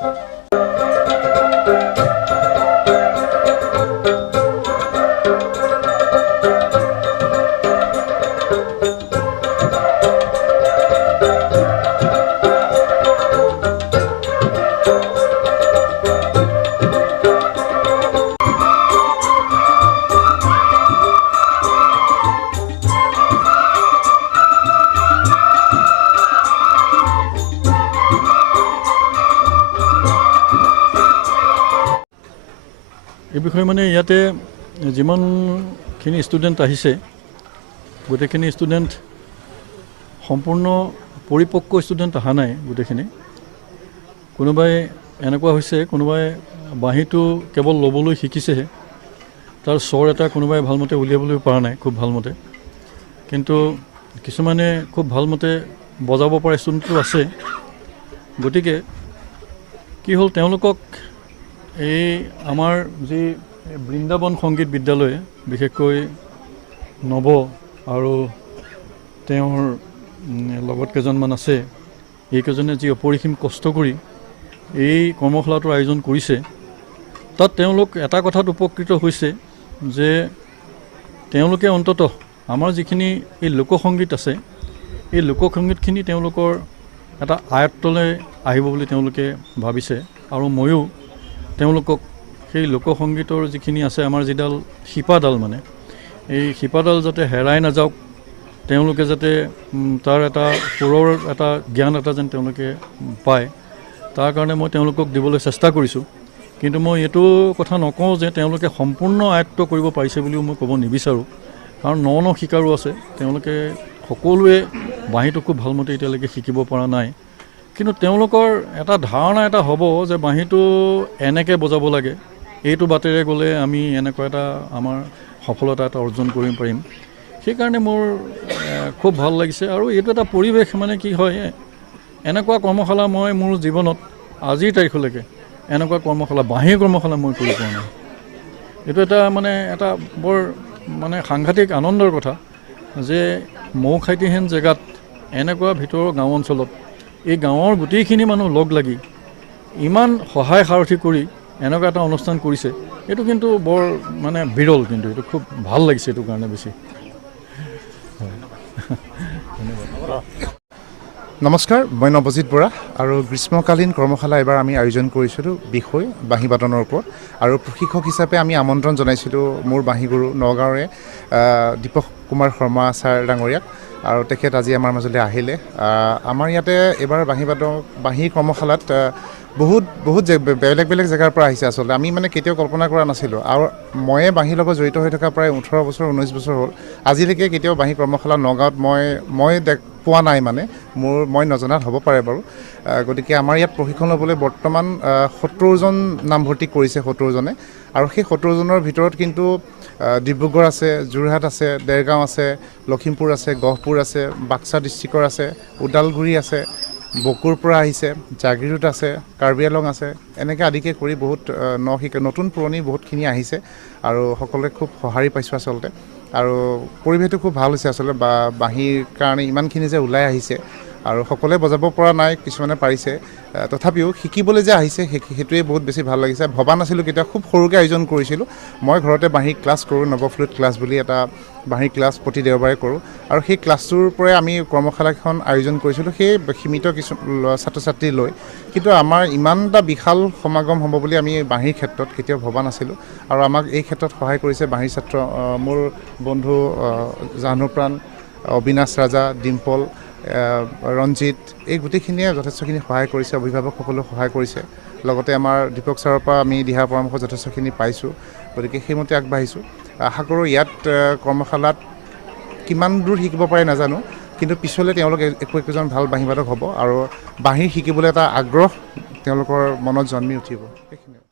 এই বিষয়ে মানে ইয়াতে যিমানখিনি ষ্টুডেণ্ট আহিছে গোটেইখিনি ষ্টুডেণ্ট সম্পূৰ্ণ পৰিপক্ক ষ্টুডেণ্ট অহা নাই গোটেইখিনি। কোনোবাই এনেকুৱা হৈছে কোনোবাই বাঁহীটো কেৱল ল'বলৈ শিকিছেহে, তাৰ স্বৰ এটা কোনোবাই ভালমতে উলিয়াবলৈ পৰা নাই খুব ভালমতে, কিন্তু কিছুমানে খুব ভালমতে বজাব পৰা ষ্টুডেণ্টটো আছে। গতিকে কি হ'ল, তেওঁলোকক এই আমাৰ যি বৃন্দাবন সংগীত বিদ্যালয়, বিশেষকৈ নৱ আৰু তেওঁৰ লগত কেইজনমান আছে, এইকেইজনে যি অপৰিসীম কষ্ট কৰি এই কৰ্মশালাটোৰ আয়োজন কৰিছে, তাত তেওঁলোক এটা কথাত উপকৃত হৈছে যে তেওঁলোকে অন্ততঃ আমাৰ যিখিনি এই লোকসংগীত আছে, এই লোকসংগীতখিনি তেওঁলোকৰ এটা আয়ত্তলৈ আহিব বুলি তেওঁলোকে ভাবিছে। আৰু ময়ো তেওঁলোকক সেই লোকসংগীতৰ যিখিনি আছে, আমাৰ যিডাল শিপাডাল, মানে এই শিপাডাল যাতে হেৰাই নাযাওক, তেওঁলোকে যাতে তাৰ এটা সুৰৰ এটা জ্ঞান এটা যেন তেওঁলোকে পায়, তাৰ কাৰণে মই তেওঁলোকক দিবলৈ চেষ্টা কৰিছোঁ। কিন্তু মই এইটো কথা নকওঁ যে তেওঁলোকে সম্পূৰ্ণ আয়ত্ত কৰিব পাৰিছে বুলিও মই ক'ব নিবিচাৰোঁ, কাৰণ ন শিকাৰো আছে, তেওঁলোকে সকলোৱে বাঁহীটো খুব ভালমতে এতিয়ালৈকে শিকিব পৰা নাই। কিন্তু তেওঁলোকৰ এটা ধাৰণা এটা হ'ব যে বাঁহীটো এনেকৈ বজাব লাগে, এইটো বাটেৰে গ'লে আমি এনেকুৱা এটা আমাৰ সফলতা এটা অৰ্জন কৰিব পাৰিম। সেইকাৰণে মোৰ খুব ভাল লাগিছে। আৰু এইটো এটা পৰিৱেশ, মানে কি হয়, এনেকুৱা কৰ্মশালা মই মোৰ জীৱনত আজিৰ তাৰিখলৈকে এনেকুৱা কৰ্মশালা, বাঁহীৰ কৰ্মশালা মই কৰি পোৱা নাই। এইটো এটা মানে এটা বৰ মানে সাংঘাতিক আনন্দৰ কথা যে মৌখাইটিহেন জেগাত, এনেকুৱা ভিতৰৰ গাঁও অঞ্চলত, এই গাঁৱৰ গোটেইখিনি মানুহ লগ লাগি ইমান সহায় সাৰথি কৰি এনেকুৱা এটা অনুষ্ঠান কৰিছে, এইটো কিন্তু বৰ মানে বিৰল। কিন্তু এইটো খুব ভাল লাগিছে, এইটো কাৰণে বেছি। নমস্কাৰ, মই নৱজিৎ বৰা আৰু গ্ৰীষ্মকালীন কৰ্মশালা এবাৰ আমি আয়োজন কৰিছিলোঁ বিষয় বাঁহী বাদনৰ ওপৰত। আৰু প্ৰশিক্ষক হিচাপে আমি আমন্ত্ৰণ জনাইছিলোঁ মোৰ বাঁহীগুৰু নগাঁৱৰে দীপক কুমাৰ শৰ্মা ছাৰ ডাঙৰীয়াক, আৰু তেখেত আজি আমাৰ মাজলৈ আহিলে। আমাৰ ইয়াতে এইবাৰ বাঁহী কৰ্মশালাত বহুত বেলেগ বেলেগ জেগাৰ পৰা আহিছে। আচলতে আমি মানে কেতিয়াও কল্পনা কৰা নাছিলোঁ। আৰু ময়ে বাঁহীৰ লগত জড়িত হৈ থকা প্ৰায় 18 বছৰ 19 বছৰ হ'ল। আজিলৈকে কেতিয়াও বাঁহী কৰ্মশালা নগাঁৱত মই পোৱা নাই, মানে মই নজনাত হ'ব পাৰে বাৰু। গতিকে আমাৰ ইয়াত প্ৰশিক্ষণ ল'বলৈ বৰ্তমান 70জন নামভৰ্তি কৰিছে, 70জনে। আৰু সেই 70জনৰ ভিতৰত কিন্তু ডিব্ৰুগড় আছে, যোৰহাট আছে, দেৰগাঁও আছে, লখিমপুৰ আছে, গহপুৰ আছে, বাক্সা ডিষ্ট্ৰিক্টৰ আছে, ওদালগুৰি আছে, বকুৰ পৰা আহিছে, জাগিৰোড আছে, কাৰ্বি আংলং আছে, এনেকৈ আদিকে কৰি বহুত নতুন পুৰণি বহুতখিনি আহিছে। আৰু সকলোৱে খুব সঁহাৰি পাইছোঁ আচলতে। আৰু পৰিৱেশটো খুব ভাল হৈছে আচলতে। বাঁহীৰ কাৰণে ইমানখিনি যে ওলাই আহিছে, আৰু সকলোৱে বজাব পৰা নাই, কিছুমানে পাৰিছে, তথাপিও শিকিবলৈ যে আহিছে সেইটোৱে বহুত বেছি ভাল লাগিছে। ভবা নাছিলোঁ, কেতিয়া খুব সৰুকৈ আয়োজন কৰিছিলোঁ। মই ঘৰতে বাঁহীৰ ক্লাছ কৰোঁ, নৱফ্লুইড ক্লাছ বুলি এটা বাঁহীৰ ক্লাছ প্ৰতি দেওবাৰে কৰোঁ। আৰু সেই ক্লাছটোৰ পৰাই আমি কৰ্মশালাখন আয়োজন কৰিছিলোঁ, সেই সীমিত কিছু ছাত্ৰ ছাত্ৰী লৈ। কিন্তু আমাৰ ইমান এটা বিশাল সমাগম হ'ব বুলি আমি বাঁহীৰ ক্ষেত্ৰত কেতিয়াও ভবা নাছিলোঁ। আৰু আমাক এই ক্ষেত্ৰত সহায় কৰিছে বাঁহীৰ ছাত্ৰ মোৰ বন্ধু জাহ্নুপ্ৰাণ, অবিনাশ ৰাজা, ডিম্পল, ৰঞ্জিত, এই গোটেইখিনিয়ে যথেষ্টখিনি সহায় কৰিছে। অভিভাৱকসকলেও সহায় কৰিছে। লগতে আমাৰ দীপক ছাৰৰ পৰা আমি দিহা পৰামৰ্শ যথেষ্টখিনি পাইছোঁ। গতিকে সেইমতে আগবাঢ়িছোঁ। আশা কৰোঁ ইয়াত কৰ্মশালাত কিমান দূৰ শিকিব পাৰে নাজানো, কিন্তু পিছলৈ তেওঁলোক একোজন ভাল বাঁহীবাদক হ'ব, আৰু বাঁহীৰ শিকিবলৈ এটা আগ্ৰহ তেওঁলোকৰ মনত জন্মি উঠিব। সেইখিনি।